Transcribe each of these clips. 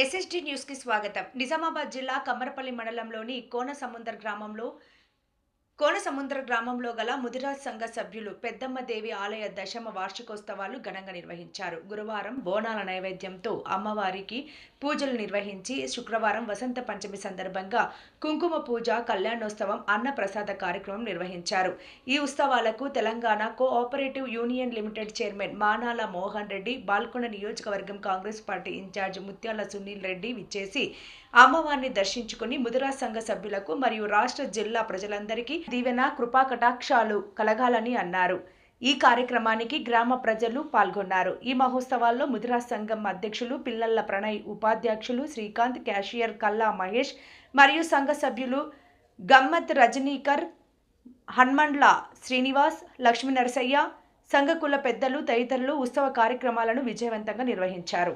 SSD news కి స్వాగతం. నిజామాబాద్ జిల్లా కమ్మరపల్లి మండలంలోని కోనసముద్ర గ్రామంలో గల ముదిరాజ్ సంఘ సభ్యులు పెద్దమ్మ దేవి ఆలయ దశమ వార్షికోత్సవాలు ఘనంగా నిర్వహించారు. గురువారం బోనాల నైవేద్యంతో అమ్మవారికి పూజలు నిర్వహించి శుక్రవారం వసంత పంచమి సందర్భంగా కుంకుమ పూజ, కళ్యాణోత్సవం, అన్న ప్రసాద కార్యక్రమం నిర్వహించారు. ఈ ఉత్సవాలకు Telangana cooperative union limited chairman Manala Mohan Reddy, Balkonda నియోజకవర్గం కాంగ్రెస్ పార్టీ ఇన్ఛార్జ్ ముత్యాల సునీల్ రెడ్డి విచ్చేసి అమ్మవారిని దర్శించుకుని ముదిరాజ్ సంఘ సభ్యులకు మరియు రాష్ట్ర జిల్లా ప్రజలందరికీ దీవెన కృపా కటాక్షాలు కలగాలని అన్నారు. ఈ కార్యక్రమానికి గ్రామ ప్రజలు పాల్గొన్నారు. ఈ మహోత్సవాల్లో ముదిరాజ్ సంఘం అధ్యక్షులు పిల్లల ప్రణయ్, ఉపాధ్యక్షులు శ్రీకాంత్, క్యాషియర్ కల్లా మహేష్ మరియు సంఘ సభ్యులు గమ్మత్ రజనీకర్, హన్మండ్ల శ్రీనివాస్, లక్ష్మీ నరసయ్య, సంఘ కుల పెద్దలు తదితరులు ఉత్సవ కార్యక్రమాలను విజయవంతంగా నిర్వహించారు.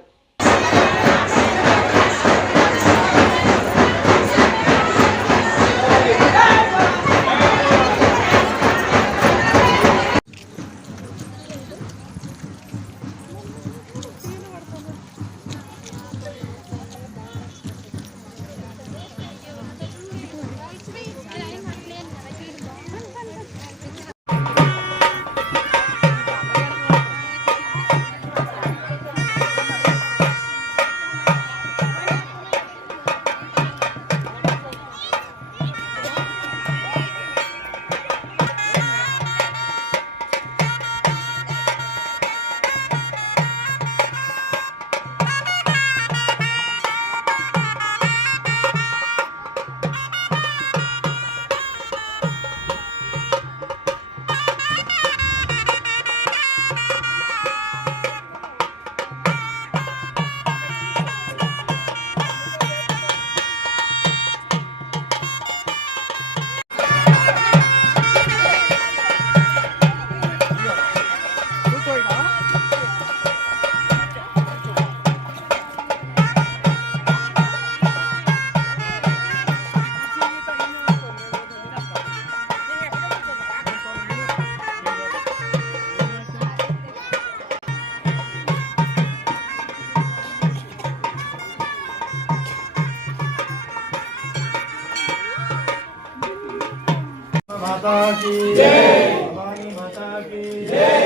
माता की जय, भवानी माता की जय।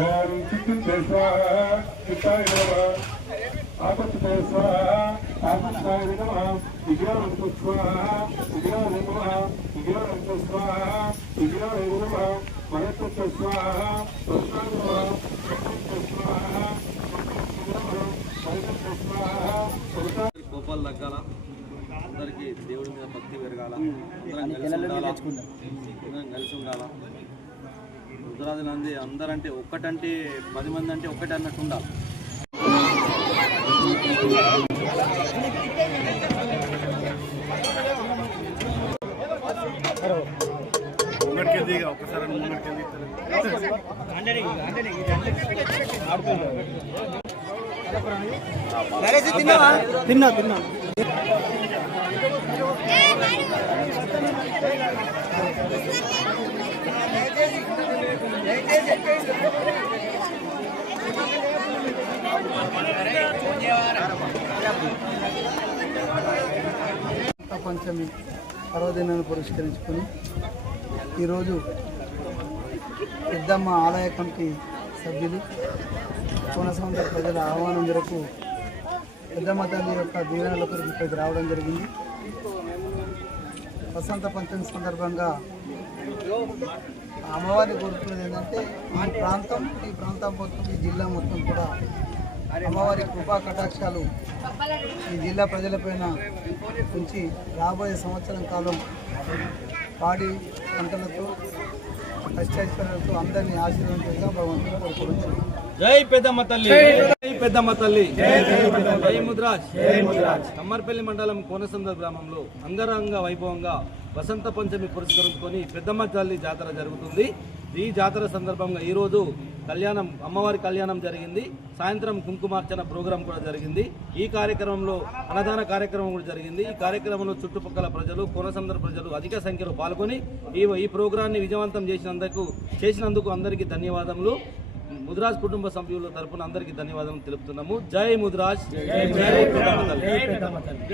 ओम चित्ते स्वाहा चित्ताय नमः आपत्ते स्वाहा आपत्ताय नमः विज्ञानंत स्वाहा विज्ञानाय नमः विज्ञानंत स्वाहा विज्ञानाय नमः मनस्ते स्वाहा मनस्ते स्वाहा मनस्ते स्वाहा కోపాలు తగ్గాల, అందరికీ దేవుడి మీద భక్తి పెరగాల, అందరం కలిసి ఉండాలా. ముదిరాజు మంది అందరంటే ఒక్కటంటే 10 మంది అంటే ఒక్కటే అన్నట్టు ఉండాలి. ముంగడికెళ్ళి ఒక్కసారి ముంగడికెళ్ళి తిన్నా పంచమి పర్వదినాన్ని పురస్కరించుకొని ఈరోజు పెద్దమ్మ ఆలయ కమిటీ సభ్యులు కోనసముద్ర ప్రజల ఆహ్వానం మేరకు పెద్దమ్మ తల్లి యొక్క దీవెనల కొరకు ఇక్కడికి రావడం జరిగింది. వసంత పంచమి సందర్భంగా అమ్మవారిని కోరుకునేది ఏంటంటే ఈ ప్రాంతం మొత్తం, ఈ జిల్లా మొత్తం కూడా అమ్మవారి కృపా కటాక్షాలు ఈ జిల్లా ప్రజలపైన ఉంచి రాబోయే సంవత్సరం కాలం పాడి పంటలతో కష్టాయిష్టాలతో అందరినీ ఆశీర్వదించగా భగవంతుడు కోరుకుంటున్నాను. జై పెద్దమ్మ తల్లి, జై పెద్దమ్మ తల్లి, జై ముద్రాజ్. కమ్మర్పల్లి మండలం కోనసంద్ర గ్రామంలో అంగరంగ వైభవంగా వసంత పంచమి పురస్కరించుకొని పెద్దమ్మ తల్లి జాతర జరుగుతుంది. ఈ జాతర సందర్భంగా ఈరోజు కళ్యాణం, అమ్మవారి కళ్యాణం జరిగింది. సాయంత్రం కుంకుమార్చన ప్రోగ్రాం కూడా జరిగింది. ఈ కార్యక్రమంలో అన్నదాన కార్యక్రమం కూడా జరిగింది. ఈ కార్యక్రమంలో చుట్టుపక్కల ప్రజలు, కోనసంద్ర ప్రజలు అధిక సంఖ్యలో పాల్గొని ఈ ప్రోగ్రాన్ని విజయవంతం చేసినందుకు అందరికీ ధన్యవాదములు. ముద్రాజ్ కుటుంబ సభ్యుల తరపున అందరికీ ధన్యవాదాలు తెలుపుతున్నాము. జై ముద్రాజ్, జై పెద్దమ్మ తల్లి.